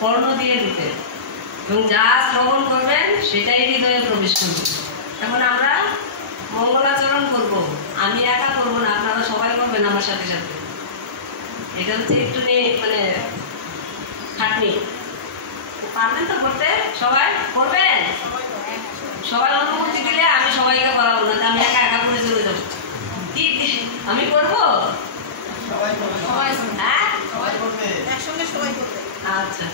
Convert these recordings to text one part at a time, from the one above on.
কর্ণ দিয়ে দিতে এবং যা শ্রবণ করবেন সেটাই হৃদয়ে প্রবেশ করবে। এখন আমরা মঙ্গলাচরণ করব, আমি একা করবো না, আপনারা সবাই করবেন আমার সাথে সাথে। এটা হচ্ছে একটু মানে খাটনি, পারবেন তো করতে? সবাই করবেন? সবাই অনুমতি দিলে আমি সবাইকে করাবো না, আমি একা একা করে চলে যাবো। আমি করবো? হ্যাঁ, আচ্ছা,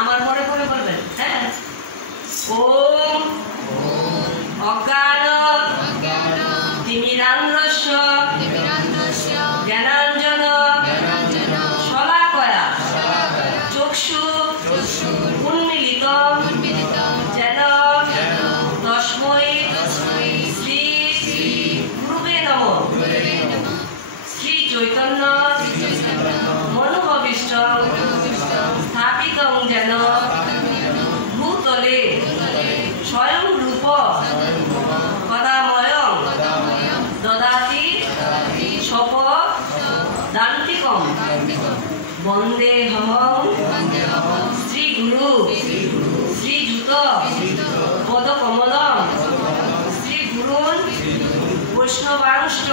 আমার পরে পরে করবেন। হ্যাঁ, ওম অজ্ঞান তিমিরান্ধস্য জ্ঞানাঞ্জন শলাকয়া চক্ষু উন্মিলিতম যেন তস্मै শ্রী গুরুবে নমঃ। শ্রী চৈতন্য মনোভীষ্টং স্থাপিতং যেন ভূতলে স্বয়ং রূপ পদাময়ং দদাতি সপ দান্তিকম বন্দেহং শ্রীগুরু শ্রীযুত পদকমলম শ্রীগুরুন বৈষ্ণবাংশ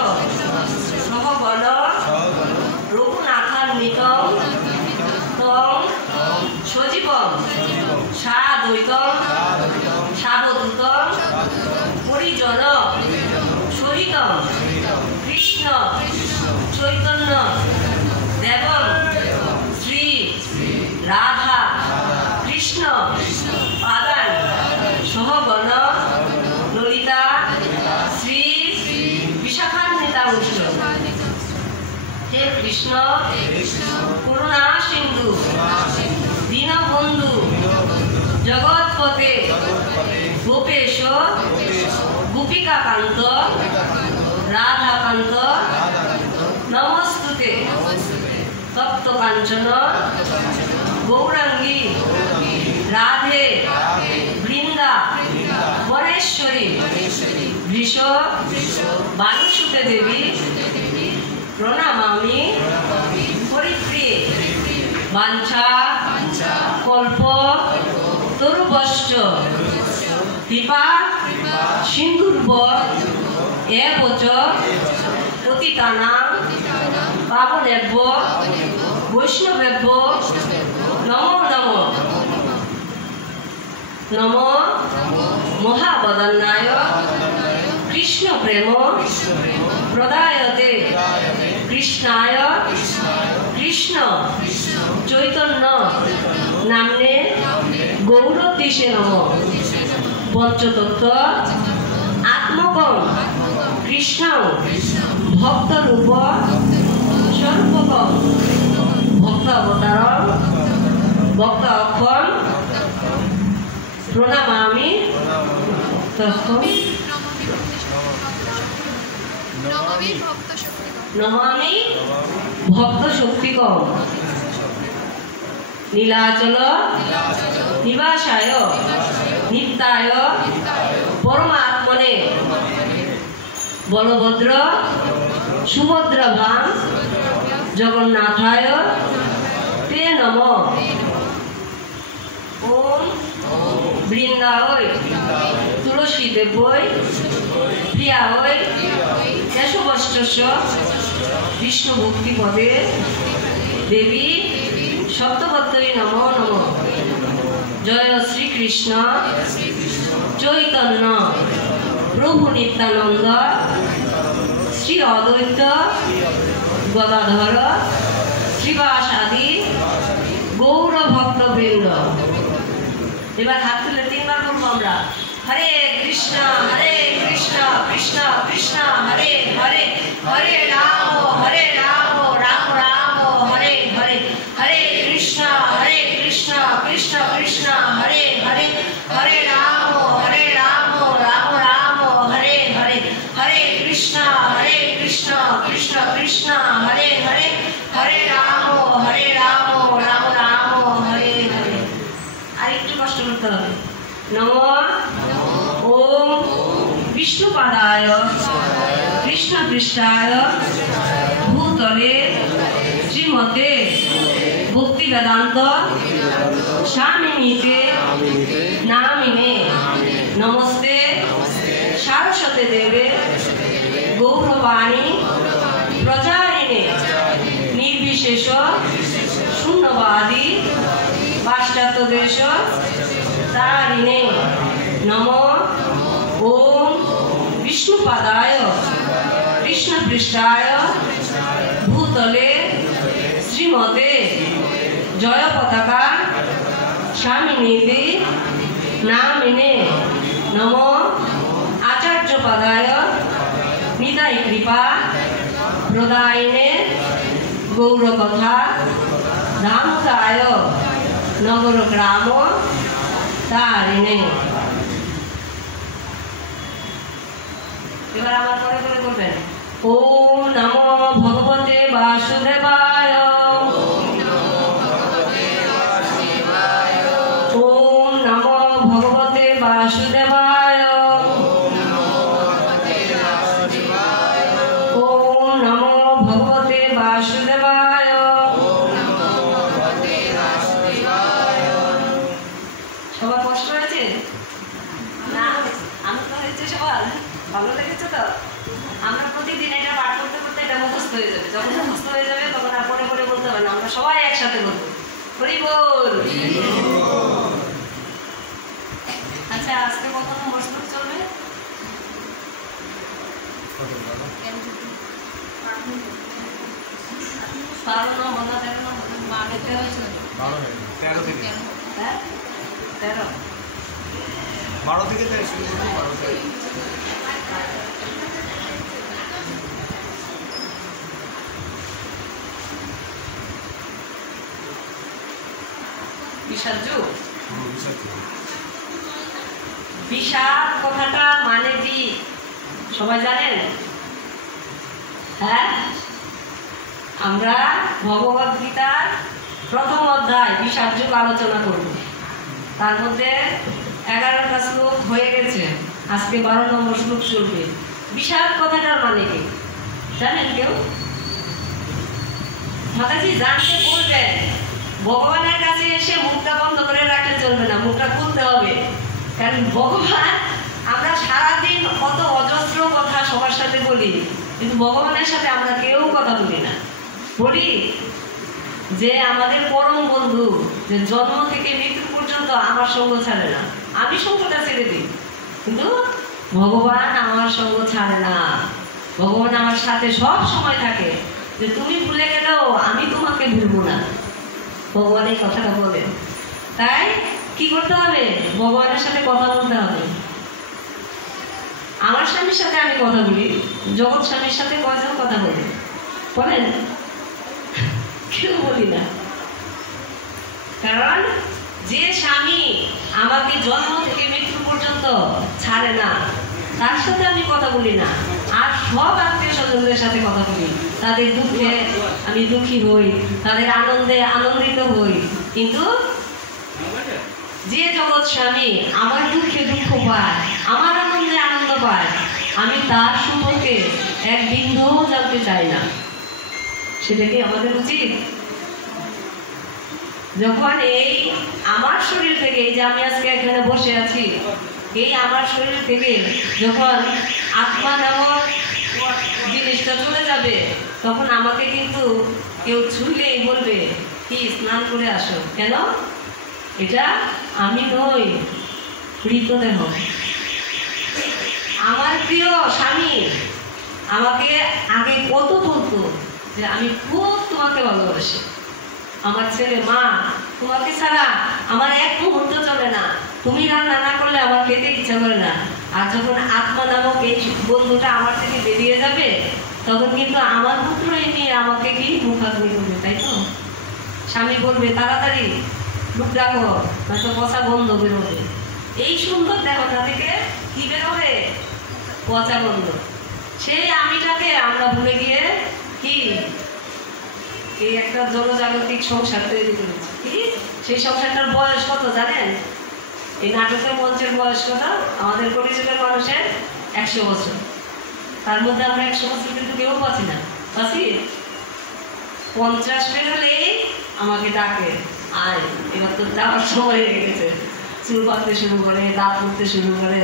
সহগণ রঘুনাথান্বিতং তং সজীবং সাদ্বৈতং সাবধূতং পরিজন সহিতং কৃষ্ণ চৈতন্য দেবং শ্রী রাধা কৃষ্ণ পাদান সহগণ ললিতা শ্রী বিশাখান্বিতাংশ। হে কৃষ্ণ করুণা সিন্ধু দীনবন্ধু জগৎপতে গোপেশ গোপিকাকান্ত রাধাকান্ত নমস্তুতে তপ্তকাঞ্চন গৌরাঙ্গী রাধে বৃন্দা বনেশ্বরী বৃষ বাণীসুতে দেবী প্রণামামি হরিপ্রিয়ে বাঞ্ছা কল্প তরুবশ্চ কৃপা সিন্ধুর্ব এবচ পতিতানাং পাবনেভ্য বৈষ্ণবেভ্য নমো নমঃ। নমো মহাবদন্নায় কৃষ্ণ প্রেম প্রদায়তে কৃষ্ণায় কৃষ্ণ চৈতন্য নামনে গৌরতীশে নমঃ। পঞ্চতত্ত্ব আত্মকং কৃষ্ণ ভক্তরূপ স্বরূপকং ভক্ত অবতারং ভক্ত অক্ষর প্রণামামি তস্তুম নমামি ভক্ত শক্তিকং নীলাচল নিবাসায় নিত্যায় পরমাত্মনে বলভদ্র সুভদ্রভাং জগন্নাথায় তে নমঃ। ওম বৃন্দায় তুলসী দেবৈ প্রিয়ায় কেশবষ্টস্য বিষ্ণু ভক্তি পদে দেবী সপ্তপত্রী নমো নমঃ। জয় শ্রীকৃষ্ণ চৈতন্য প্রভু নিত্যানন্দ শ্রী অদ্বৈত গদাধর শ্রীবাসাদি গৌর ভক্তবৃন্দ। এবার হাত তুলে তিনবার বলবো আমরা। হরে কৃষ্ণ কৃষ্ণ কৃষ্ণ হরে হরে হরে রাম রাম রাম হরে হরে হরে কৃষ্ণ কৃষ্ণ কৃষ্ণ হরে হরে হরে রাম রাম রাম হরে হরে হরে কৃষ্ণ কৃষ্ণ কৃষ্ণ হরে হরে হরে রাম রাম রাম হরে হরে। আর একটু কষ্ট করতে হবে। নমঃ ওম বিষ্ণুপাদায় কৃষ্ণ পৃষ্ঠায় ভূতলে শ্রীমতে ভক্তি বেদান্ত স্বামিনীতে নামিনে নমস্তে সারস্বতে দেবে গৌরবাণী প্রচারিণে নির্বিশেষ শূন্যবাদী পাশ্চাত্য দেশ তারিণে নম ওম বিষ্ণুপাদায় কৃষ্ণপৃষ্ঠায় ভূতলে শ্রীমতে জয় পতাকা স্বামিনীতি নামিনে নম আচার্যপদায় নিতাই কৃপা প্রদায়িনে গৌরকথা ধামকায় নগর গ্রাম তারিণে। এবার আমার পরে করে করবেন ওম নমো ভগবতে বাসুদেবায় ওম নমো ভগবতে বাসুদেবায় ওম নমো ভগবতে বাসুদেবায়। সবার কষ্ট হয়েছে না? আমি তো হয়েছে সবার ভালো লেগেছে তো? আমরা প্রতিদিন এটা পাঠ করতে করতে এটা মুখস্থ হয়ে যাবে। যখন মুখস্থ হয়ে যাবে তখন আর পরে পরে বলতে হবে না, আমরা সবাই একসাথে বলবো হরি বল। আচ্ছা, আজকে কত নম্বর শ্লোক চলবে? 12 নম্বর না 13 নম্বর? 13 থেকে। হ্যাঁ 13। 12 থেকে তাই শুরু করব। 12 থেকে বিষাদ কথাটা মানে কি সবাই জানেন? হ্যাঁ, আমরা ভগবদ গীতার প্রথম অধ্যায় বিষাদ যুগ আলোচনা করব। তার মধ্যে 11টা শ্লোক হয়ে গেছে, আজকে 12 নম্বর শ্লোক চলবে। বিষাদ কথাটার মানে কি জানেন কেউ? মাতাজি জানতে বলবেন। ভগবানের কাছে এসে মুখটা বন্ধ করে রাখলে চলবে না, মুখটা খুলতে হবে। কারণ ভগবান, আমরা সারাদিন কত অজস্র কথা সবার সাথে বলি, কিন্তু ভগবানের সাথে আমরা কেউ কথা বলি না। বলি যে আমাদের পরম বন্ধু, যে জন্ম থেকে মৃত্যু পর্যন্ত আমার সঙ্গ ছাড়ে না, আমি সঙ্গটা ছেড়ে দিই, কিন্তু ভগবান আমার সঙ্গ ছাড়ে না। ভগবান আমার সাথে সব সময় থাকে, যে তুমি ভুলে গেলেও আমি তোমাকে ভুলবো না। ভগবান এই কথাটা বলেন। তাই কি করতে হবে? ভগবানের সাথে কথা বলতে হবে। আমার স্বামীর সাথে আমি কথা বলি, জগৎ স্বামীর সাথে কয়জন কথা বলি বলেন? কেউ বলি না। কারণ যে স্বামী আমাকে জন্ম থেকে মৃত্যু পর্যন্ত ছাড়ে না, তার সাথে আমি কথা বলি না। আর সব আত্মীয় স্বজনদের সাথে কথা বলি, তাদের দুঃখে আমি দুঃখী হই, তাদের আনন্দে আনন্দিত হই। কিন্তু যে জগৎ স্বামী আমার দুঃখে দুঃখ পায়, আমার আনন্দে আনন্দ পায়, আমি তার সম্পর্কে এক বিন্দুও জানতে চাই না। সেটা কি আমাদের উচিত? যখন এই আমার শরীর থেকে, এই যে আমি আজকে এখানে বসে আছি, এই আমার শরীর থেকে যখন আত্মা নামক জিনিসটা চলে যাবে, তখন আমাকে কিন্তু কেউ ছুঁলেই বলবে কি স্নান করে আসো। কেন? এটা আমি নই, মৃতদেহ। আমার প্রিয় স্বামী আমাকে আগে কত বলতো যে আমি খুব তোমাকে ভালোবাসি, আমার ছেলে, মা, তোমাকে ছাড়া আমার এক মুহূর্ত চলে না, তুমি রান্না না করলে আমার খেতে ইচ্ছা করে না। আর যখন আত্মা নামক এই বন্ধুটা আমার থেকে বেরিয়ে যাবে, তখন কিন্তু আমার পুত্রই নিয়ে আমাকে কি মুখাগ্নি করবে, তাই তো? স্বামী বলবে তাড়াতাড়ি মুখ রাখো, নয়তো পচা গন্ধ বেরোবে। এই সুন্দর দেহটা থেকে কি বেরোবে? পচা গন্ধ। সেই আমিটাকে আমরা ভুলে গিয়ে কি এই একটা জনজাগতিক সংসার তৈরি করেছি। কি সেই সংসারটার বয়স কত জানেন? এই নাটকের মঞ্চের বয়স কত? আমাদের পরিচয়ের মানুষের 100 বছর। তার মধ্যে আমরা 100 বছর কিন্তু কেউ পাচ্ছি না। পাচ্ছি? 50 পেরোলেই আমাকে ডাকে, আয় এবার তো যাওয়ার সময় হয়ে গেছে। চুল পাকতে শুরু করে, দাঁত উঠতে শুরু করে,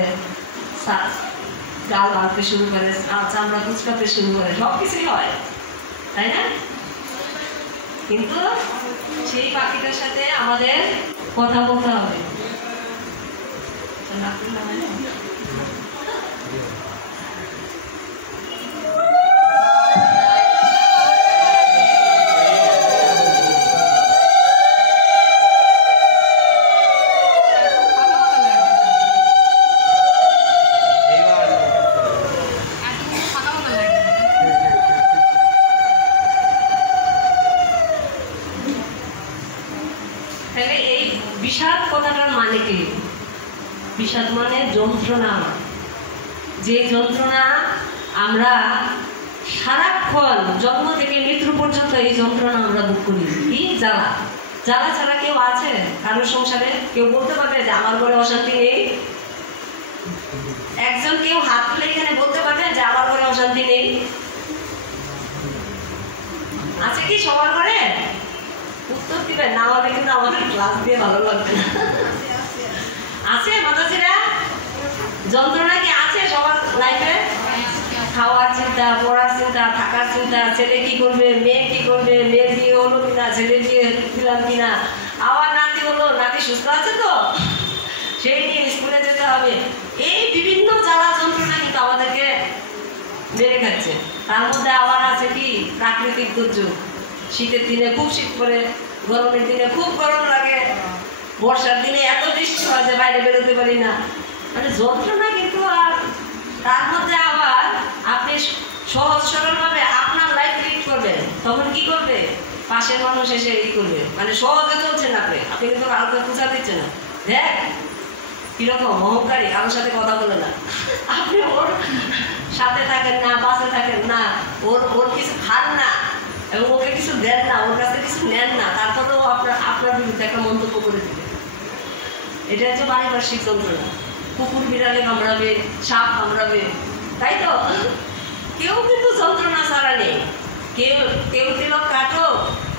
গাল বাঁধতে শুরু করে, চামড়া কুচকাতে শুরু করে, সব কিছুই হয়, তাই না? কিন্তু সেই পাখিটার সাথে আমাদের কথা বলতে হবে। তাহলে এই বিষাদ কথাটার মানে কি? বিষাদ মানে যন্ত্রণা। যে যন্ত্রণা আমরা সারাক্ষণ জন্ম থেকে মৃত্যু পর্যন্ত এই যন্ত্রণা আমরা ভোগ করি। কি জ্বালা? জ্বালা ছাড়া কেউ আছে কারোর সংসারে? কেউ বলতে পারবে যে আমার ঘরে অশান্তি নেই? একজন কেউ হাত তুলে এখানে বলতে পারবে যে আমার ঘরে অশান্তি নেই? আছে কি সবার ঘরে? উত্তর দিবেন, না হলে কিন্তু আমাদের ক্লাস দিয়ে ভালো লাগবে না। আছে মাতাজিরা? যন্ত্রণা কি আছে সবার লাইফে? খাওয়ার চিন্তা, পড়ার চিন্তা, থাকার চিন্তা, ছেলে কি করবে, মেয়ে কি করবে, মেয়ে বিয়ে হলো কিনা, ছেলে বিয়ে দিলাম কিনা, আবার নাতি হলো, নাতি সুস্থ আছে তো, সেই নিয়ে স্কুলে যেতে হবে। এই বিভিন্ন জ্বালা যন্ত্রণা কিন্তু আমাদেরকে মেরে খাচ্ছে। তার মধ্যে আবার আছে কি প্রাকৃতিক দুর্যোগ। শীতের দিনে খুব শীত পড়ে, গরমের দিনে খুব গরম লাগে, বর্ষার দিনে এত বৃষ্টি হয় যে বাইরে বেরোতে পারি না। মানে যন্ত্রণা কিন্তু। আর তার মধ্যে আবার আপনি সহজ সরলভাবে আপনার লাইফ লিড করবেন, তখন কি করবে? পাশের মানুষ এসে এই করবে, মানে সহজে চলছেন আপনি কিন্তু কাউকে পূজা দিচ্ছেন না। দেখ কিরকম অহংকারী, কারোর সাথে কথা বলে না, আপনি ওর সাথে থাকেন না, পাশে থাকেন না, ওর কিছু খান না এবং ওকে কিছু দেন না, ওর কাছে কিছু নেন না, তারপরেও আপনার বিরুদ্ধে একটা মন্তব্য করে দিবে। এটা হচ্ছে পারিপার্শ্বিক যন্ত্রণা। কুকুর বিড়ালে কামড়াবে, সাপ কামড়াবে, তাই তো? কেউ কিন্তু যন্ত্রণা ছাড়া নেই। কেউ তিলক কাটো,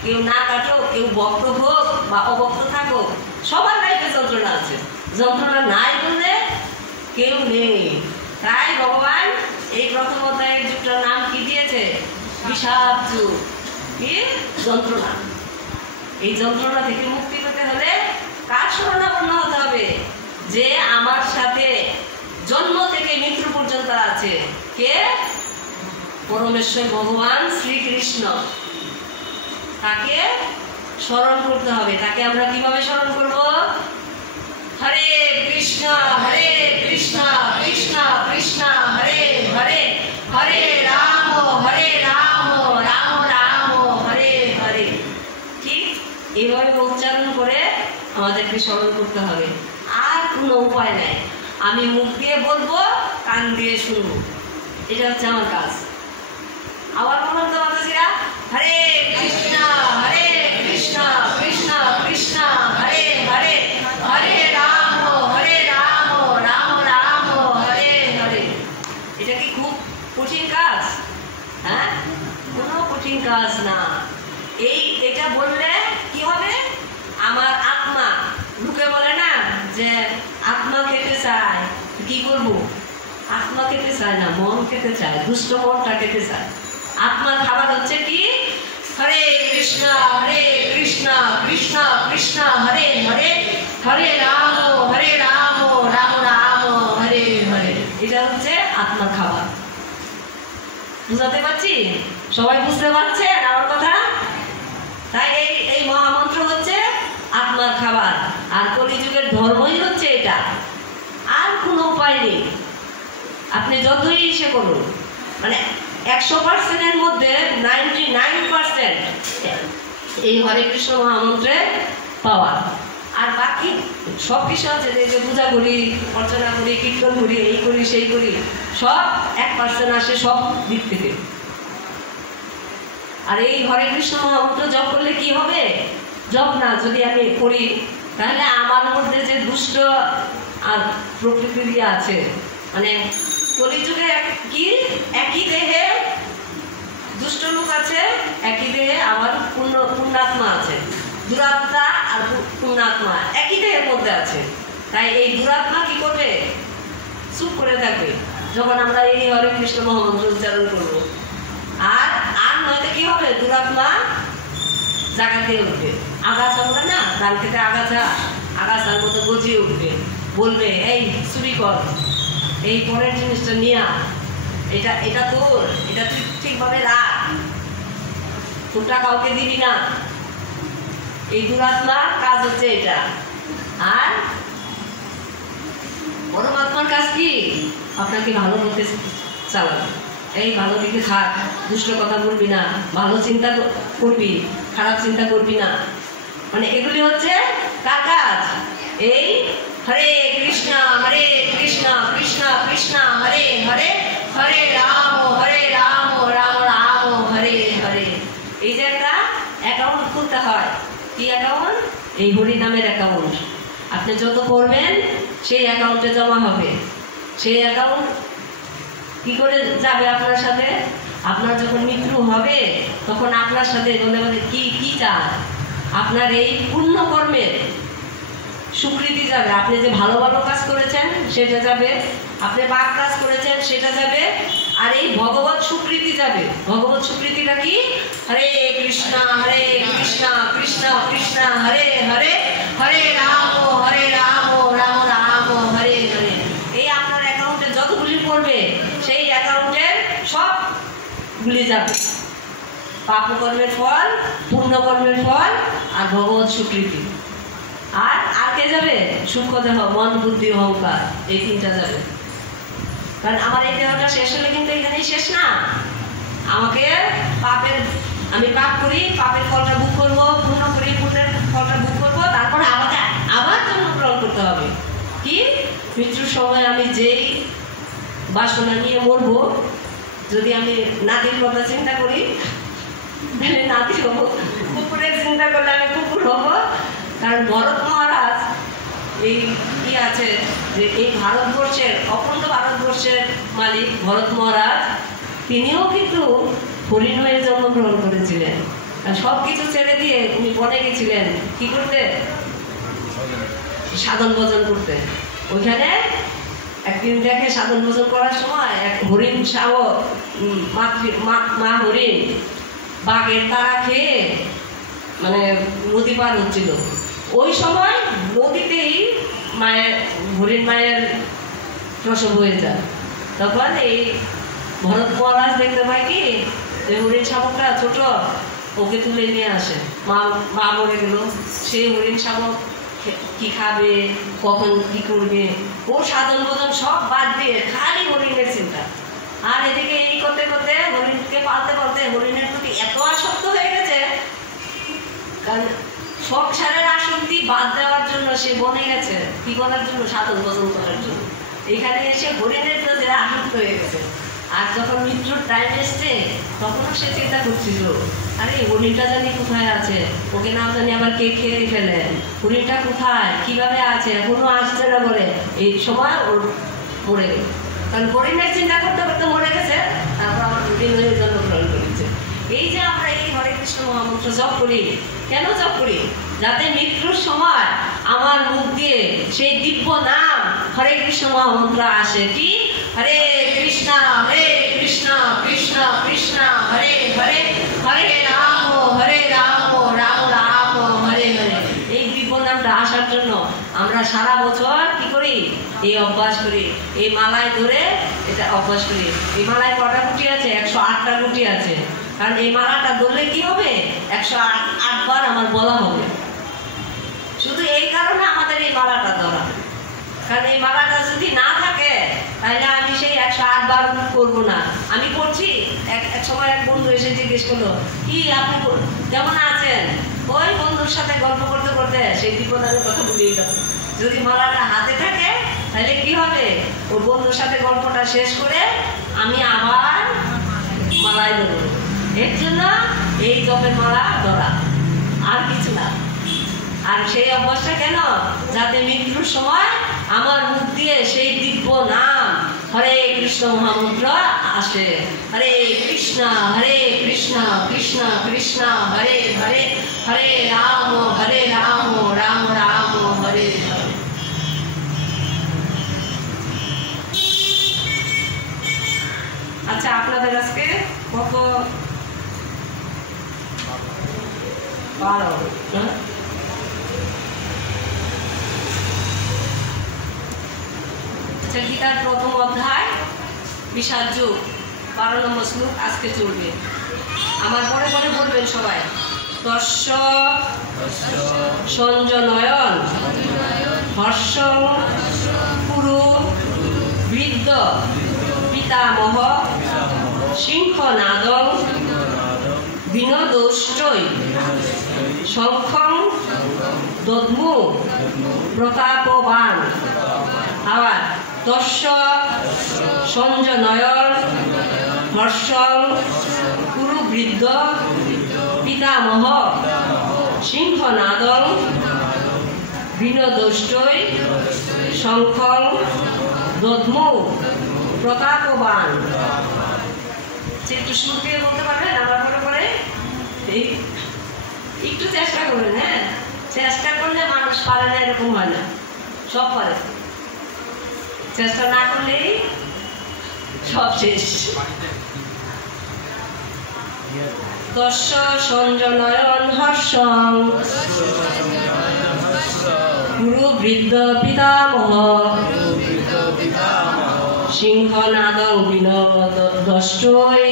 কেউ না কাটো, কেউ বক্ত হোক বা অবক্ত থাকুক, সবার লাইফে যন্ত্রণা আছে। যন্ত্রণা নাই বললে কেউ নেই। তাই ভগবান এই প্রথম অধ্যায়ের যুগটার নাম কি দিয়েছে? বিষাদ যুগ। কি? যন্ত্রণা। এই যন্ত্রণা থেকে মুক্তি পেতে হলে কার শরণাপন্ন হতে হবে? যে আমার সাথে জন্ম থেকে মৃত্যু পর্যন্ত আছে। কে? পরমেশ্বর ভগবান শ্রীকৃষ্ণ। তাকে স্মরণ করতে হবে। তাকে আমরা কিভাবে স্মরণ করব? হরে কৃষ্ণ হরে কৃষ্ণ কৃষ্ণ কৃষ্ণ হরে হরে, হরে রাম রাম রাম হরে হরে। ঠিক এইভাবে উচ্চারণ করে আমাদেরকে স্মরণ করতে হবে। আর কোনো উপায় নাই। আমি মুখ দিয়ে বলবো, কান দিয়ে শুনবো, এটা হচ্ছে আমার কাজ। আবার বলুন তো মাতাজিরা, হরে কৃষ্ণ কৃষ্ণ কৃষ্ণ হরে হরে, হরে রাম রাম রাম হরে হরে। এটা কি খুব কঠিন কাজ? হ্যাঁ, কোনো কঠিন কাজ না। এটা বললে কি হবে? আমার আত্মা, লোকে বলে না যে আত্মা খেতে চায়, কি করবো? আত্মা খেতে চায় না, মন খেতে চায়, দুষ্ট মনটা খেতে চায়। আত্মার খাবার হচ্ছে কি? হরে কৃষ্ণ কৃষ্ণ কৃষ্ণ হরে হরে, হরে রাম রাম রাম হরে হরে। এটা হচ্ছে আত্মার খাবার। বুঝাতে পারছি? সবাই বুঝতে পারছেন আমার কথা? তাই এই মহামন্ত্র হচ্ছে আত্মার খাবার। আর কলিযুগের ধর্মই হচ্ছে এটা। আর কোনো উপায় নেই। আপনি যতই ইসে করুন, মানে 100%-এর মধ্যে 99% এই হরে কৃষ্ণ মহামন্ত্রে পাওয়া। আর বাকি সব কিছু আছে, যে পূজা করি, অর্চনা করি, কীর্তন করি, এই করি সেই করি, সব 1% আসে সব দিক থেকে। আর এই হরে কৃষ্ণ মহামন্ত্র জপ করলে কি হবে? জপ না যদি আমি করি, তাহলে আমার মধ্যে যে দুষ্ট আর প্রকৃতি আছে, মানে কলিযুগে কি একই দেহে দুষ্ট লোক আছে একই দেহে, আবার পুণ্যাত্মা আছে। দুরাত্মা আর পুণ্যাত্মা একই দেহের মধ্যে আছে। তাই এই দুরাত্মা কি করবে? চুপ করে থাকবে যখন আমরা এই হরে কৃষ্ণ মহামন্ত্র উচ্চারণ করব। আর আর নয়তো কি হবে? দুরাত্মা জায়গা দিয়ে উঠবে, আগাছা বলে না, ধান খেতে আগাছার মতো গজিয়ে উঠবে, বলবে এই চুরি কর, এই পরের জিনিসটা নিয়ে এটা এটা তোর, এটা তুই ঠিকভাবে রাখ, তোরটা কাউকে দিবি না। এই দুরাত্মার কাজ হচ্ছে এটা। আর পরমাত্মার কাজ কি? আপনাকে ভালো পথে চালাবে, এই ভালো দিকে থাক, দুষ্ট কথা বলবি না, ভালো চিন্তা করবি, খারাপ চিন্তা করবি না। মানে এগুলি হচ্ছে কার কাজ? এই হরে কৃষ্ণ কৃষ্ণ কৃষ্ণ হরে হরে, হরে রাম রাম রাম হরে হরে। এই যে একটা অ্যাকাউন্ট খুলতে হয়। কি অ্যাকাউন্ট? এই হরি নামের অ্যাকাউন্ট। আপনি যত করবেন সেই অ্যাকাউন্টে জমা হবে। সেই অ্যাকাউন্ট কি করে যাবে আপনার সাথে? আপনার যখন মৃত্যু হবে তখন আপনার সাথে বলে বলে কি কি চান? আপনার এই পুণ্য কর্মের স্বীকৃতি যাবে। আপনি যে ভালো ভালো কাজ করেছেন সেটা যাবে, আপনি পাপ কাজ করেছেন সেটা যাবে, আর এই ভগবত স্বীকৃতি যাবে। ভগবত স্বীকৃতিটা কি? হরে কৃষ্ণ কৃষ্ণ কৃষ্ণ হরে হরে, হরে রাম রাম রাম হরে হরে। এই আপনার অ্যাকাউন্টে যতগুলি পড়বে সেই অ্যাকাউন্টের সবগুলি যাবে। পাপ কর্মের ফল, পুণ্য কর্মের ফল, আর ভগবত স্বীকৃতি। আর আর কে যাবে? সূক্ষ্ম দেহ, মন বুদ্ধি অহংকার, এই তিনটা যাবে। কারণ আমার এই দেহটা শেষ হলে কিন্তু এখানেই শেষ না। আমাকে আমি পাপ করি, পাপের ফলটা ভোগ করবো, পুণ্য করি, পুণ্যের ফলটা ভোগ করবো, তারপরে আমাকে আবার জন্মগ্রহণ করতে হবে। কি? মৃত্যুর সময় আমি যেই বাসনা নিয়ে মরবো, যদি আমি নাতির কথা চিন্তা করি তাহলে নাতি হবো, কুকুরের চিন্তা করলে আমি কুকুর হবো। কারণ ভরত মহারাজ এই কি আছে যে এই ভারতবর্ষের, অখণ্ড ভারতবর্ষের মালিক ভরত মহারাজ, তিনিও কিন্তু হরিণ হয়ে জন্মগ্রহণ করেছিলেন। সব কিছু ছেড়ে দিয়ে উনি বনে গেছিলেন কি করতে? সাধন ভজন করতে। ওইখানে একদিন দেখে সাধন ভজন করার সময় এক হরিণ শাবক, মা হরিণ বাঘের তারা খেয়ে মানে নদী পার হচ্ছিল। ওই সময় নদীতেই হরিণ মায়ের প্রসব হয়ে যায়। তখন এই ভরত মহারাজ দেখতে পায় কি যে হরিণ শাবকটা ছোট, ওকে তুলে নিয়ে আসে। মা মরে গেল, সেই হরিণ শাবক কি খাবে, কখন কি করবে, ও সাধন ভজন সব বাদ দিয়ে খালি হরিণের চিন্তা। আর এদিকে এই করতে করতে হরিণকে পালতে পালতে হরিণের প্রতি এত আসক্ত হয়ে গেছে, কারণ সংসারের আসক্তি বাদ দেওয়ার জন্য সে বনে গেছে। কি করার জন্য? সাধন ভজন করার জন্য। এখানে এসে হরিণের প্রতি আসক্ত হয়ে গেছে। আর যখন মৃত্যুর টাইম এসছে তখনও সে চিন্তা করছিল, আরে হরিণটা জানি কোথায় আছে, ওকে না জানি আবার কে খেয়ে ফেলে, হরিণটা কোথায়, কিভাবে আছে, এখনো আসছে না বলে এই সময় ওর মরে গেল। কারণ হরিণের চিন্তা করতে করতে মরে গেছে, তারপর আমার হরিণ হয়ে জন্মগ্রহণ করেছে। এই যে আমরা এই হরে কৃষ্ণ মহামন্ত্র জপ করি, কেন জপ করি? যাতে মৃত্যুর সময় আমার মুখ দিয়ে সেই দিব্য নাম হরে কৃষ্ণ মহামন্ত্র আসে। কি? হরে কৃষ্ণ কৃষ্ণ কৃষ্ণ হরে হরে, হরে রাম রাম রাম হরে হরে। এই দিব্য নামটা আসার জন্য আমরা সারা বছর কি করি? এই অভ্যাস করি, এই মালায় ধরে এটা অভ্যাস করি। এই মালায় কটা গুটি আছে? 108টা গুটি আছে। কারণ এই মালাটা ধরলে কি হবে? 108 বার আমার বলা হবে। শুধু এই কারণে আমাদের এই মালাটা ধরা। কারণ এই মালাটা যদি না থাকে তাহলে আমি সেই 108 বার করবো না। আমি করছি, এক সময় এক বন্ধু এসে জিজ্ঞেস করলো, কি আপনি কেমন আছেন? ওই বন্ধুর সাথে গল্প করতে করতে সেই বিপদের কথা ভুলিয়ে গেল। যদি মালাটা হাতে থাকে তাহলে কি হবে? ওই বন্ধুর সাথে গল্পটা শেষ করে আমি আবার মালায় ধরব। এর জন্য এই জপের মালা ধরা, আর কিছু না। আর সেই অভ্যাসটা কেন? যাতে মৃত্যুর সময় আমার মুখ দিয়ে সেই দিব্য নাম হরে কৃষ্ণ মহামন্ত্র আসে। হরে কৃষ্ণ কৃষ্ণ কৃষ্ণ হরে হরে, হরে রাম রাম রাম হরে হরে। আচ্ছা, আপনাদের আজকে কত? 12। আচ্ছা, গীতার প্রথম অধ্যায় বিষাদ যুগ 12 নম্বর শ্লোক আজকে চলবে। আমার পরে পরে বলবেন সবাই। তস্য সঞ্জনয়ন হর্ষ পুরু বৃদ্ধ পিতামহ সিংহনাদং বিনোদষ্টৈ শঙ্খং দদ্মু প্রতাপবান। আবার তস্য সঞ্জনয়ন হর্ষং কুরু বৃদ্ধ পিতামহ সিংহনাদং বিনোদষ্টৈ শঙ্খং দদ্মু প্রতাপবান। একটু সুর দিয়ে বলতে পারবেন আমার পরে পরে? একটু চেষ্টা করবেন। হ্যাঁ, চেষ্টা করলে মানুষ পারে না এরকম হয় না, সব পারে। চেষ্টা না করলেই সব শেষ। তস্য সঞ্জনয়ন হর্ষং গুরু বৃদ্ধ পিতামহ সিংহনাদং বিনোদষ্টৈ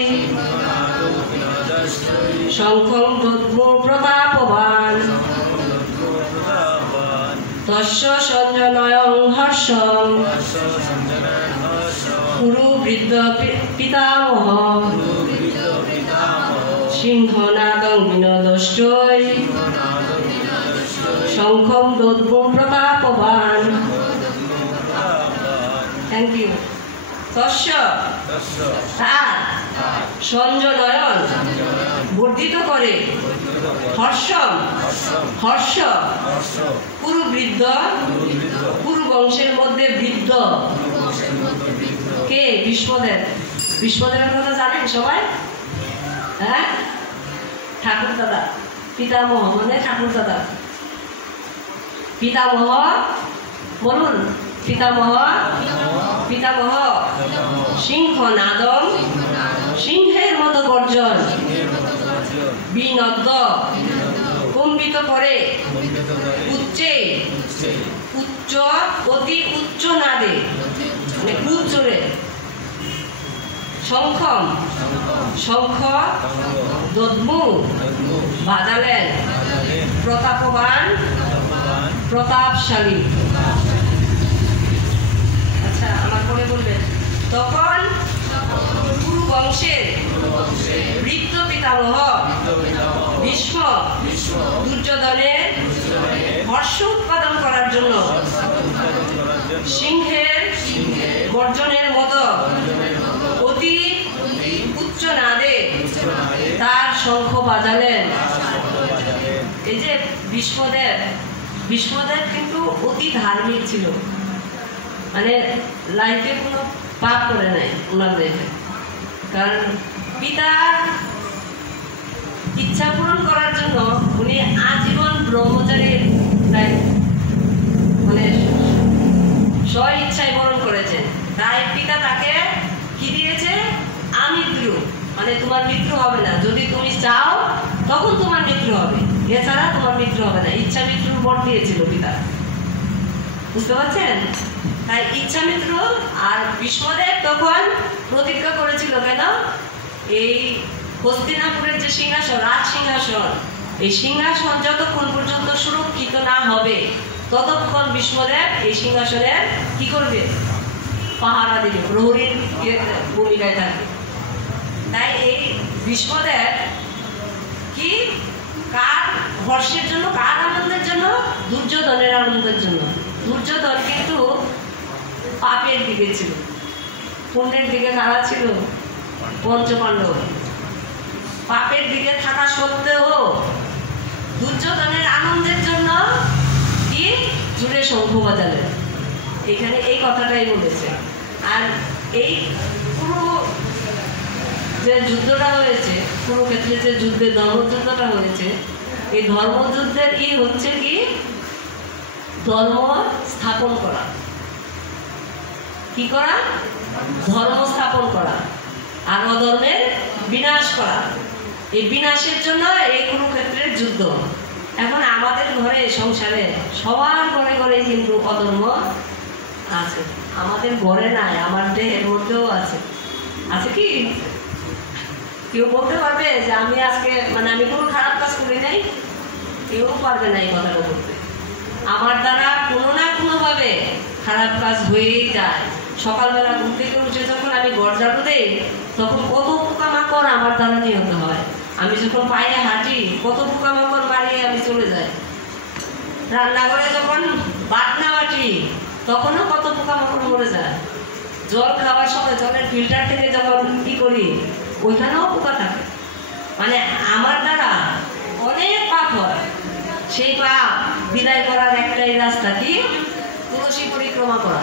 শঙ্খং দদ্মু প্রতাপবান। তস্য সঞ্জনয়ং হর্ষং গুরু বৃদ্ধ পিতামহ সিংহনাদং বিনোদষ্টৈ শঙ্খং দদ্মু প্রতাপবান। Thank you. তস্য তার সঞ্জনয়ন বর্ধিত করে হর্ষম হর্ষ কুরু বৃদ্ধ কুরু বংশের মধ্যে বৃদ্ধ কে? ভীষ্মদেব। ভীষ্মদেবের কথা জানেন সবাই? হ্যাঁ, ঠাকুর দাদা। পিতামহ মানে ঠাকুর দাদা। পিতামহ বলুন। পিতামহ পিতামহ সিংহনাদম সিংহের মতো গর্জন বিনদ্দ কম্পিত করে উচ্চে উচ্চ অতি উচ্চ নাদে মানে খুব জোরে শঙ্খম শঙ্খ দদ্মু বাজালেন প্রতাপবান প্রতাপশালী। আচ্ছা, আমার পরে বলবেন। তখন কুরু বংশের বৃদ্ধ পিতামহ ভীষ্ম দুর্যোধনের হর্ষ উৎপাদন করার জন্য সিংহের গর্জনের মতো অতি উচ্চ নাদে তার শঙ্খ বাজালেন। এই যে ভীষ্মদেব কিন্তু অতি ধার্মিক ছিল, মানে লাইফে কোনো পাপ করে নাই ওনার লাইফে। কারণ পিতার ইচ্ছা পূরণ করার জন্য উনি আজীবন ব্রহ্মচারীর মানে স্ব ইচ্ছায় বরণ করেছেন। তাই পিতা তাকে কি দিয়েছে? আমৃত্যু, মানে তোমার মৃত্যু হবে না। যদি তুমি চাও তখন তোমার মৃত্যু হবে, এছাড়া তোমার মৃত্যু হবে না। ইচ্ছা মৃত্যুর বর দিয়েছিল পিতা, বুঝতে পারছেন? তাই ইচ্ছা মৃত্যু। আর ভীষ্মদেব তখন প্রতিজ্ঞা করেছিল, কেন? এই হস্তিনাপুরের যে সিংহাসন, রাজ সিংহাসন, এই সিংহাসন যতক্ষণ পর্যন্ত সুরক্ষিত না হবে ততক্ষণ ভীষ্মদেব এই সিংহাসনের কি করবে? পাহারা দিবে, প্রহরীর ভূমিকায় থাকবে। তাই এই ভীষ্মদেব কি কার হর্ষের জন্য, কার আনন্দের জন্য? দুর্যোধনের আনন্দের জন্য। দুর্যোধন কিন্তু পাপের দিকে ছিল, পুণ্যের দিকে কারা ছিল? পঞ্চপাণ্ডব। পাপের দিকে থাকা সত্ত্বেও দুর্যোধনের আনন্দের জন্য কি জুড়ে শঙ্খ বাজালেন। এখানে এই কথাটাই বলেছে। আর এই পুরো যে যুদ্ধটা হয়েছে, কুরুক্ষেত্রে যে যুদ্ধের ধর্মযুদ্ধটা হয়েছে, এই ধর্মযুদ্ধের কি হচ্ছে কি ধর্ম স্থাপন করা। কি করা? ধর্ম স্থাপন করা আর অধর্মের বিনাশ করা। এই বিনাশের জন্য এই কুরুক্ষেত্রের যুদ্ধ। এখন আমাদের ঘরে সংসারে সবার ঘরে ঘরে কিন্তু অধর্ম আছে। আমাদের ঘরে নাই, আমার দেহের মধ্যেও আছে। আছে কি? কেউ বলতে পারবে যে আমি আজকে মানে আমি কোনো খারাপ কাজ করি নাই? কেউ পারবে না এই কথাটা বলতে। আমার দ্বারা কোনো না কোনোভাবে খারাপ কাজ হয়েই যায়। সকালবেলা ঘুম থেকে উঠে যখন আমি ঘর ঝাড়ু দেই তখন কত পোকামাকড় আমার দ্বারা নিহত হয়। আমি যখন পায়ে হাঁটি কত পোকামাকড় মারিয়ে আমি চলে যাই। রান্নাঘরে যখন বাটনা বাটি তখনও কত পোকামাকড় মরে যায়। জল খাওয়ার সময় জলের ফিল্টার থেকে যখন কি করি ওইখানেও পোকা থাকে। মানে আমার দ্বারা অনেক পাপ হয়। সেই পাপ বিদায় করার একটাই রাস্তা কি? তুলসী পরিক্রমা করা।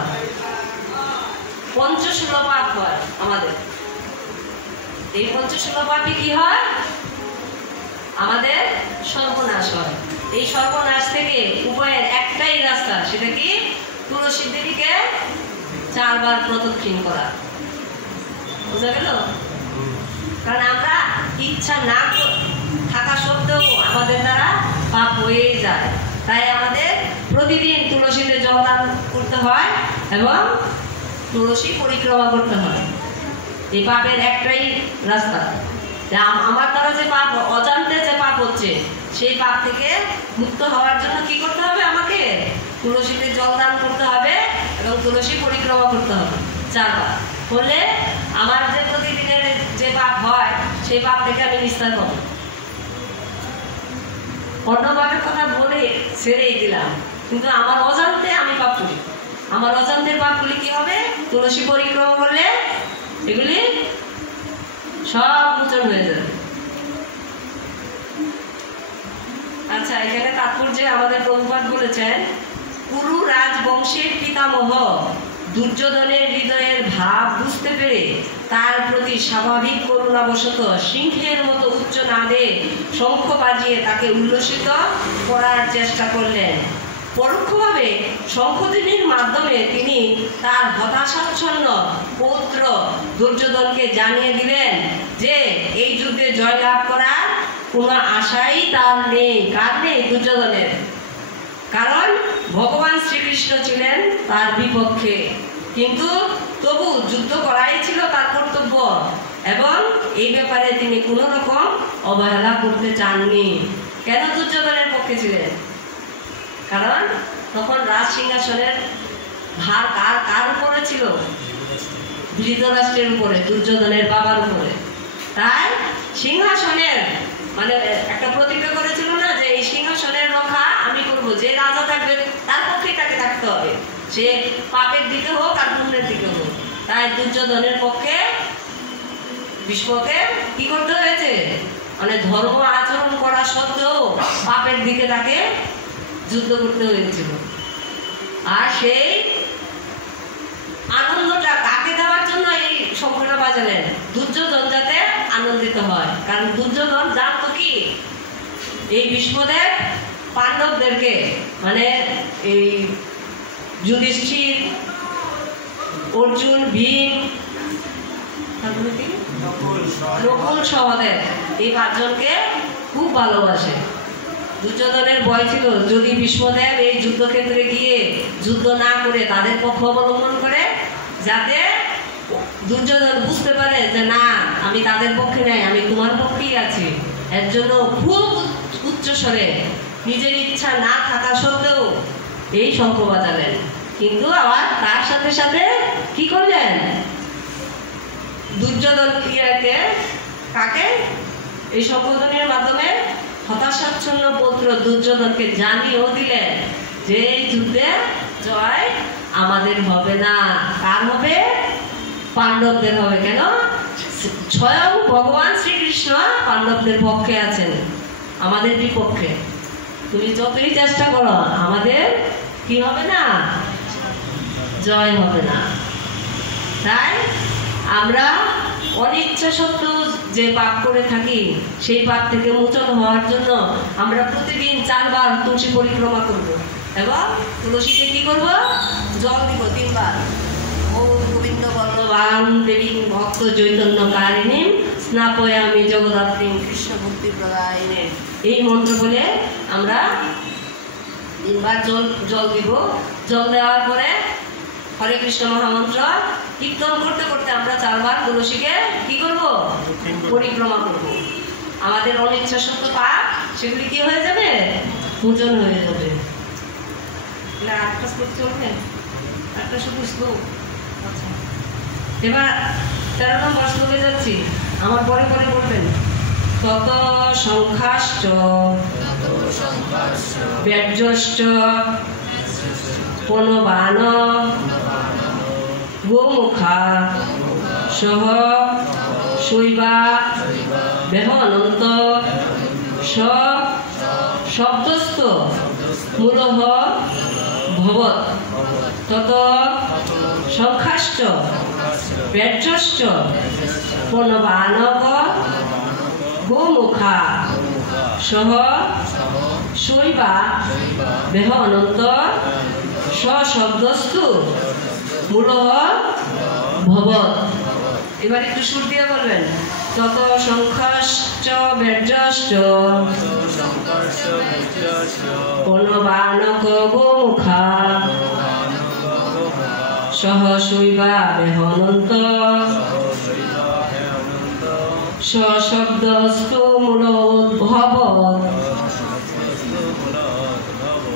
পঞ্চশূল পাপ হয় আমাদের। এই পঞ্চশূল পাপে কি হয়? আমাদের সর্বনাশ হয়। এই সর্বনাশ থেকে উপায়ের একটাই রাস্তা, সেটা কি? তুলসী দেবীকে 4 বার প্রদক্ষিণ করা। বুঝা গেল? কারণ আমরা ইচ্ছা না থাকা সত্ত্বেও আমাদের দ্বারা পাপ হয়ে যায়। তাই আমাদের প্রতিদিন তুলসীতে জল দান করতে হয় এবং তুলসী পরিক্রমা করতে হয়। এই পাপের একটাই রাস্তা। আমার দ্বারা যে পাপ, অজান্তে যে পাপ হচ্ছে, সেই পাপ থেকে মুক্ত হওয়ার জন্য কি করতে হবে? আমাকে তুলসীতে জল দান করতে হবে এবং তুলসী পরিক্রমা করতে হবে 4 বার। করলে আমার যে প্রতিদিনের যে পাপ হয় সেই পাপ থেকে আমি নিস্তার পাবো। অন্য পাপের কথা বলে ছেড়েই দিলাম, কিন্তু আমার অজান্তে আমি পাপ করি। আমার অজান্তের পাপগুলি কি হবে? তুলসী পরিক্রমা করলে এগুলি সব মোচন হয়ে যাবে। আচ্ছা, এখানে তাৎপর্যে আমাদের প্রভুপাদ বলেছেন, কুরু রাজবংশের পিতামহ দুর্যোধনের হৃদয়ের ভাব বুঝতে পেরে তার প্রতি স্বাভাবিক করুণাবশত সিংহের মতো উচ্চ নাদে শঙ্খ বাজিয়ে তাকে উল্লসিত করার চেষ্টা করলেন। পরোক্ষভাবে শঙ্খধ্বনির মাধ্যমে তিনি তার হতাশাচ্ছন্ন পৌত্র দুর্যোধনকে জানিয়ে দিলেন যে এই যুদ্ধে জয়লাভ করার কোনো আশাই তার নেই। কার নেই? দুর্যোধনের। কারণ ভগবান শ্রীকৃষ্ণ ছিলেন তার বিপক্ষে, কিন্তু তবু যুদ্ধ করাই ছিল তার কর্তব্য এবং এই ব্যাপারে তিনি কোনো রকম অবহেলা করতে চাননি। কেন দুর্যোধনের পক্ষে ছিলেন? কারণ তখন রাজ সিংহাসনের ভার কার উপরে ছিল? ধৃতরাষ্ট্রের উপরে, দুর্যোধনের বাবার উপরে। তাই সিংহাসনের মানে একটা প্রতিজ্ঞা করেছিল না যে এই সিংহাসনের রক্ষা আমি করব, যে রাজা থাকবে তার পক্ষেই তাকে থাকতে হবে, সে পাপের দিকে হোক আর পুণ্যের দিকে হোক। তাই দুর্যোধনের পক্ষে ভীষ্মকে কি করতে হয়েছে? মানে ধর্ম আচরণ করা সত্ত্বেও পাপের দিকে তাকে যুদ্ধ করতে হয়েছিল। আর সেই আনন্দটা কাকে দেওয়ার জন্য এই শঙ্খটা বাজালেন? দুর্যোধন যাতে আনন্দিত হয়। কারণ দুর্যোধন জানতো কি এই ভীষ্মদেব পাণ্ডবদেরকে মানে এই যুধিষ্ঠির, অর্জুন, ভীম, নকুল সহদেব এই 5 জনকে খুব ভালোবাসে। দুর্যোধনের ভয় ছিল যদি ভীষ্মদেব এই যুদ্ধক্ষেত্রে গিয়ে যুদ্ধ না করে তাদের পক্ষ অবলম্বন করে, যাতে দুর্যোধন বুঝতে পারে যে না আমি তাদের পক্ষে নাই, আমি তোমার পক্ষেই আছি। এর জন্য খুব উচ্চস্বরে নিজের ইচ্ছা না থাকা সত্ত্বেও এই শঙ্খ বাজালেন। কিন্তু আবার তার সাথে সাথে কি করলেন? দুর্যোধন ক্রিয়াকে কাকে এই শঙ্খধ্বনির মাধ্যমে হতাশাচ্ছন্ন পুত্র দুর্যোধনকে জানিয়েও দিলেন যে এই যুদ্ধে জয় আমাদের হবে না। কার হবে? পাণ্ডবদের হবে। কেন? স্বয়ং ভগবান শ্রীকৃষ্ণ পাণ্ডবদের পক্ষে আছেন, আমাদের বিপক্ষে। তুমি যতই চেষ্টা করো আমাদের কি হবে না? জয় হবে না। তাই আমরা অনিচ্ছা সত্ত্বেও যে পাপ করে থাকি সেই পাপ থেকে মোচন হওয়ার জন্য আমরা প্রতিদিন 4 বার তুলসী পরিক্রমা করব এবং তুলসীতে কি করব? জল দিব 3 বার। ওম গোবিন্দ বল্লভাং দেবীং ভক্ত চৈতন্য কারিণীম স্নাপয়ামি জগদ্ধাত্রীং কৃষ্ণ ভক্তি প্রদায়িনীম। এই মন্ত্র বলে আমরা 3 বার জল দিব। জল দেওয়ার পরে হরে কৃষ্ণ মহামন্ত্র কীর্তন করতে করতে আমরা 4 বার তুলসীকে কি করব? পরিক্রমা করব। আমাদের অনিচ্ছা সত্য পাপ সেগুলি কি হয়ে যাবে? মোচন হয়ে যাবে। আটটা শ্লোক চলবে, একটা শুধু শ্লোক। আচ্ছা, এবার 13 নম্বর শ্লোকে যাচ্ছি, আমার পরে পরে বলবেন। তত সংখ্যাশ্চ ব্যাজ্যশ্চ পনবান গোমুখা সহ শৈবা দেহ অনন্ত শব্দস্থ মূলঃ ভবৎ তত সংখ্যাশ্চ ব্যাজ্যশ্চ পনবানক গোমুখা সহ শৈবা দেহ অনন্ত শব্দস্তু মূলঃ ভবৎ। এবার একটু সুর দিয়ে বলবেন। তত সংখ্যাশ্চ ব্যাজ্যশ্চ পনবানক গোমুখা সহ শৈবা দেহ অনন্ত শব্দস্তু মূলঃ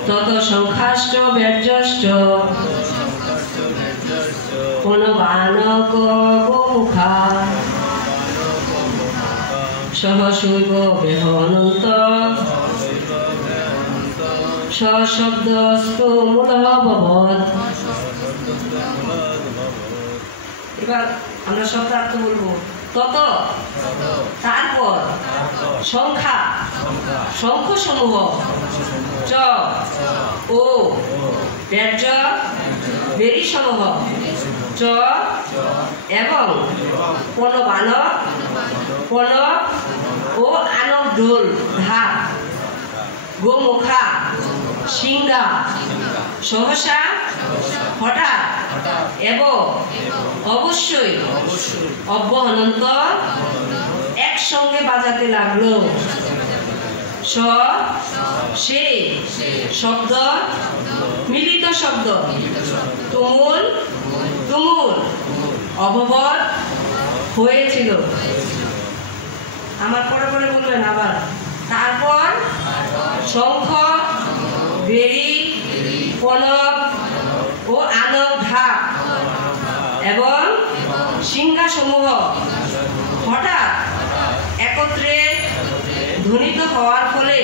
তত সংখ্যাশ্চ ব্যাজ্যশ্চ পনবানক গোমুখা সহ শৈব দেহ অনন্ত শব্দস্তু মূলঃ ভবৎ। এবার আমরা শব্দার্থ বলবো। তত তারপর সংখ্যা শঙ্খ সমূহ চ ও ব্যাজ্য বেরি সমূহ চ এবং পনবানক পনক ও আনক ঢোল ঢাক গোমুখা সিংহা সহসা হঠাৎ এবং অবশ্যই অব্যহনন্ত একসঙ্গে বাজাতে লাগলো। সেই শব্দ মিলিত শব্দ তুমুল তুমুল অববৎ হয়েছিল। আমার পরে পরে বলবেন আবার। তারপর শঙ্খ বেরি পনক ও আনক ঢাক এবং সিংহাসমূহ হঠাৎ একত্রে ধ্বনিত হওয়ার ফলে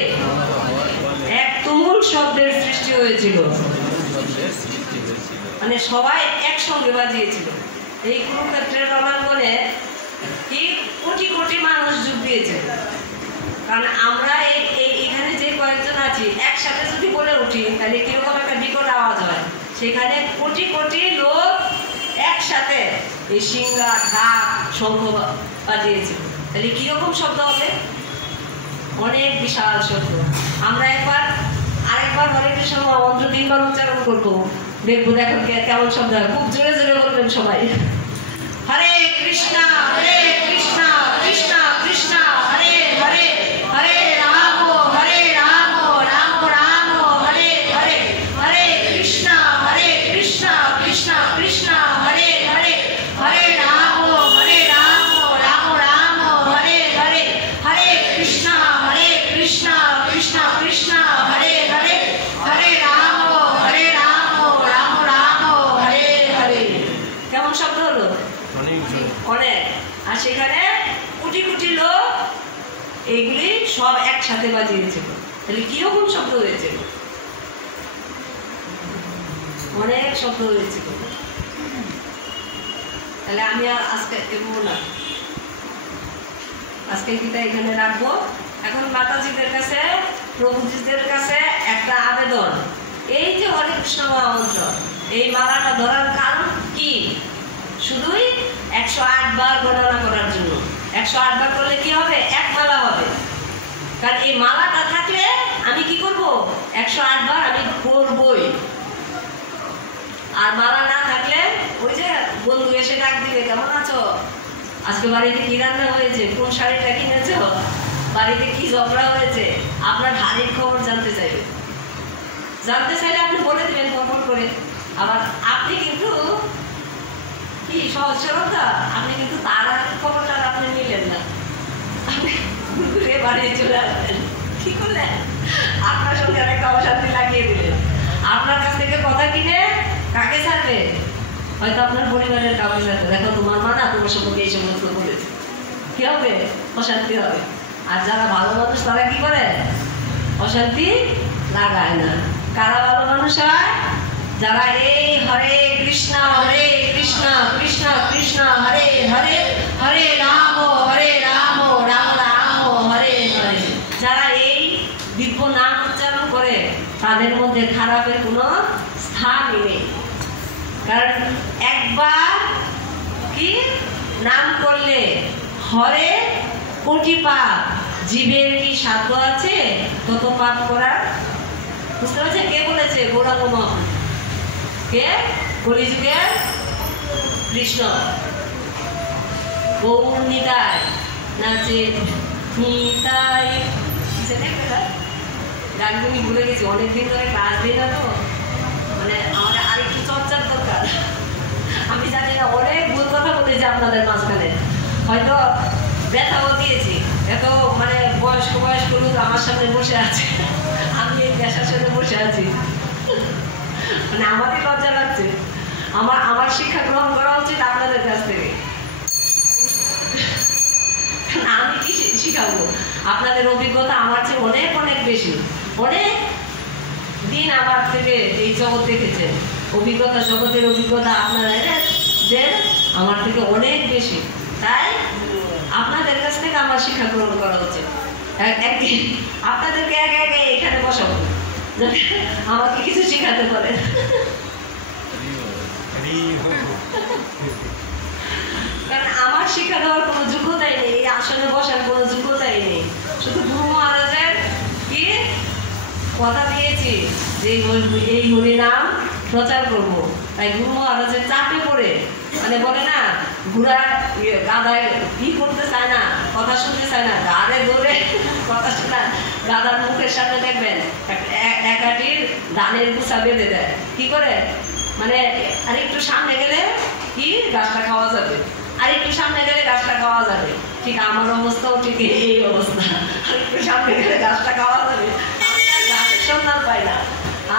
এক তুমুল শব্দের সৃষ্টি হয়েছিল। মানে সবাই একসঙ্গে বাজিয়েছিল। এই কুরুক্ষেত্রের রণাঙ্গনে কি কোটি কোটি মানুষ যোগ দিয়েছে। কারণ আমরা এখানে যে কয়েকজন আছি একসাথে যদি বলে উঠি তাহলে কিরকম একটা বিকট আওয়াজ হয়। সেখানে কোটি কোটি লোক একসাথে এই সিংহা ঢাক শঙ্খ বাজিয়েছিল। তাহলে কিরকম শব্দ হবে? অনেক বিশাল শব্দ। আমরা আরেকবার হরে কৃষ্ণ মন্ত্র 3 বার উচ্চারণ করবো, দেখবো দেখো কেমন শব্দ হয়। খুব জোরে জোরে বলবেন সবাই। হরে কৃষ্ণ কৃষ্ণ কৃষ্ণ হরে হরে হরে রাম রাম রাম হরে হরে হরে কৃষ্ণ কৃষ্ণ কৃষ্ণ হরে হরে হরে রাম রাম রাম হরে হরে হরে কৃষ্ণ কৃষ্ণ কৃষ্ণ হরে হরে হরে রাম রাম রাম হরে হরে। কেমন শব্দ হলো? অনেক। আর সেখানে কোটি কোটি লোক এইগুলি সব একসাথে বাজিয়েছিল। তাহলে কিরকম শব্দ হয়েছিল? অনেক শব্দ হয়েছিল। তাহলে আমি আজকে এগোবো না, আজকে গীতা এখানে রাখবো। এখন মাতাজিদের কাছে প্রভুজিদের কাছে একটা আবেদন। এই যে হরে কৃষ্ণ মহামন্ত্র এই মালাটা ধরার কারণ কি? শুধুই 108 বার গণনা করার জন্য। 108 বার করলে কি হবে? এক মালা হবে। কারণ এই মালাটা থাকলে আমি কি করব? 108 বার আমি করবই। আর মালা না থাকলে ওই যে বন্ধু এসে ডাক দিবে, কেমন আছো, আজকে বাড়িতে কি রান্না হয়েছে, কোন শাড়িটা কিনেছো, বাড়িতে কি ঝগড়া হয়েছে, আপনার হাড়ির খবর জানতে চাইবে। জানতে চাইলে আপনি বলে দেবেন ফোন করে। আবার আপনি কিন্তু কি সহজ সরলতা, আপনি কিন্তু তার হাড়ির খবরটা আপনি নিলেন না, আপনি ঘুরে বাড়ি চলে আসবেন। কি করলেন? আপনার সঙ্গে একটা অশান্তি লাগিয়ে দিলেন। আপনার কাছ থেকে কথা কিনে কাকে ছাড়বে? হয়তো আপনার পরিবারের কাউকে ছাড়বে। দেখো তোমার মা না তোমার সম্পর্কে এই সমস্ত বলেছে, কি হবে? অশান্তি হবে। আর যারা ভালো মানুষ তারা কি করে? অশান্তি লাগায় না। কারা ভালো মানুষ হয়? যারা এই হরে কৃষ্ণ কৃষ্ণ কৃষ্ণ হরে হরে, হরে রাম রাম রাম হরে হরে, যারা এই দিব্য নাম উচ্চারণ করে তাদের মধ্যে খারাপের কোনো স্থানই নেই। কারণ একবার কি নাম করলে হরে কোটি পাপ, জীবের কি সাধ্য আছে তত পাপ করার? বুঝতে পারছেন? কে বলেছে? গৌরাঙ্গ মহাপ্রভু। কে? কলিযুগের কৃষ্ণ। গৌর নিতাই নাচে নিতাই, গানগুলি ভুলে গেছি, অনেকদিন ধরে ক্লাস দিই না, তো মানে আমার আরেকটু চর্চার দরকার। আমি জানি না, অনেক ভুল কথা বলেছি আপনাদের মাঝখানে, হয়তো ব্যথাও দিয়েছি। এত মানে বয়স্ক লোক আমার সামনে বসে আছে, আমি এই পেশার সাথে বসে আছি, মানে আমারই লজ্জা লাগছে। আমার শিক্ষা গ্রহণ করা উচিত আপনাদের কাছ থেকে। আমি কি শিখাবো? আপনাদের অভিজ্ঞতা আমার চেয়ে অনেক অনেক বেশি, অনেক দিন আমার থেকে এই জগৎ দেখেছেন। অভিজ্ঞতা, জগতের অভিজ্ঞতা আপনারা যে আমার থেকে অনেক বেশি। তাই আপনাদের কাছ থেকে আমার শিক্ষা গ্রহণ করা উচিত। একদিন আপনাদেরকে একে একে এখানে বসাবো, আমাকে কিছু শিখাতে পারেন। কারণ আমার শিক্ষা দেওয়ার কোনো যোগ্যতাই নেই, এই আসনে বসার কোনো যোগ্যতাই নেই। শুধু গুরু মহারাজের কি কথা দিয়েছি যে এই হরিনাম প্রচার করবো, তাই গুরু মহারাজের চাপে পড়ে, মানে বলে না ঘোড়া গাধায় কি করতে চায় না, কথা শুনতে চায় না, গাড়ে ধরে কথা শোনা, গাধার মুখের সামনে দেখবেন একাটির ধানের গুছা বেঁধে দেয়। কি করে? মানে আর একটু সামনে গেলে কি গাছটা খাওয়া যাবে, আর একটু সামনে গেলে গাছটা খাওয়া যাবে। ঠিক আমার অবস্থাও ঠিক এই অবস্থা, আর একটু সামনে গেলে গাছটা খাওয়া যাবে, গাছের সন্ধান পাই না।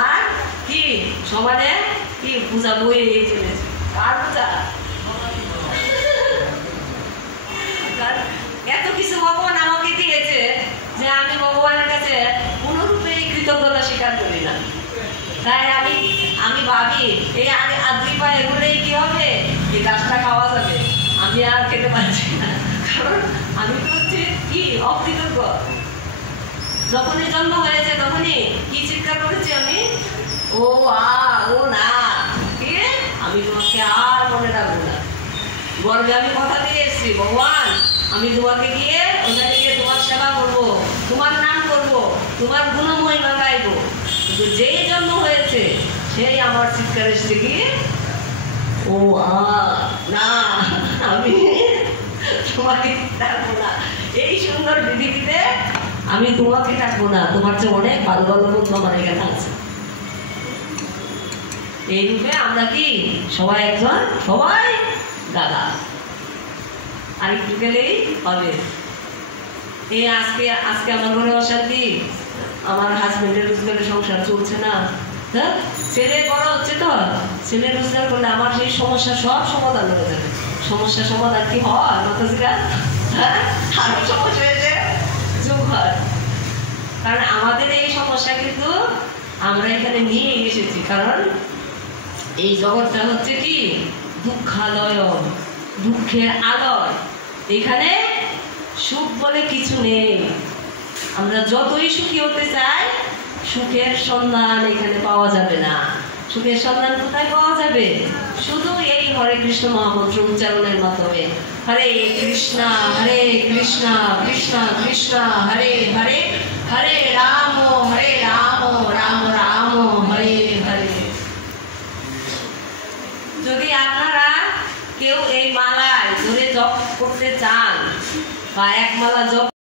আর কি সমানে কি পূজা বই চলেছে, কার পূজা? এত কিছু ভগবান আমাকে দিয়েছে যে আমি ভগবানের কাছে কোনরূপে কৃতজ্ঞতা স্বীকার করি না। তাই আমি ভাবি এই আগে আদ্রি পায়ে ঘুরেই কি হবে, এই গাছটা খাওয়া যাবে, আমি আর খেতে পারছি না, কারণ আমি তো হচ্ছে কি অকৃতজ্ঞ। যখনই জন্ম হয়েছে তখনই কি চিৎকার করেছি আমি, ও ও না, কি আমি তোমাকে আর মনে রাখবো না। গর্বে আমি কথা দিয়ে এসেছি, ভগবান আমি তোমাকে গিয়ে ওখানে গিয়ে তোমার সেবা করবো, তোমার নাম করবো, তোমার গুণমহিমা গাইবো। কিন্তু যেই জন্ম হয়েছে সেই আমার চিৎকার এসেছে কি, ও না, আমি তোমাকে ডাকবো না, এই সুন্দর পৃথিবীতে আমি তোমাকে ডাকবো না, তোমার চেয়ে অনেক ভালো ভালো বন্ধু আমার এখানে আছে। এই রূপে আমরা কি সবাই একজন, সবাই দাদা, আরেকটু গেলেই হবে। এই আজকে আমার ঘরে অশান্তি, আমার হাজবেন্ডের রোজগারের সংসার চলছে না, ছেলে বড় হচ্ছে, তো ছেলে রোজগার করলে আমার সেই সমস্যা সব সমাধান হয়ে যাবে। সমস্যা সমাধান কি হয় মাতাজিরা? আরো সমস্যা এসে যোগ হয়। কারণ আমাদের এই সমস্যা কিন্তু আমরা এখানে নিয়ে এসেছি, কারণ এই জগৎটা হচ্ছে কি দুঃখালয়, দুঃখের আলয়। এখানে সুখ বলে কিছু নেই। আমরা যতই সুখী হতে চাই, সুখের সন্ধান এখানে পাওয়া যাবে না। সুখের সন্ধান কোথায় পাওয়া যাবে? শুধু এই হরে কৃষ্ণ মহামন্ত্র উচ্চারণের মাধ্যমে হরে কৃষ্ণ কৃষ্ণ কৃষ্ণ হরে হরে হরে রাম রাম রাম হরে হরে। যদি আপনারা কেউ এই মালায় ধরে জপ করতে চান বা এক মালা জপ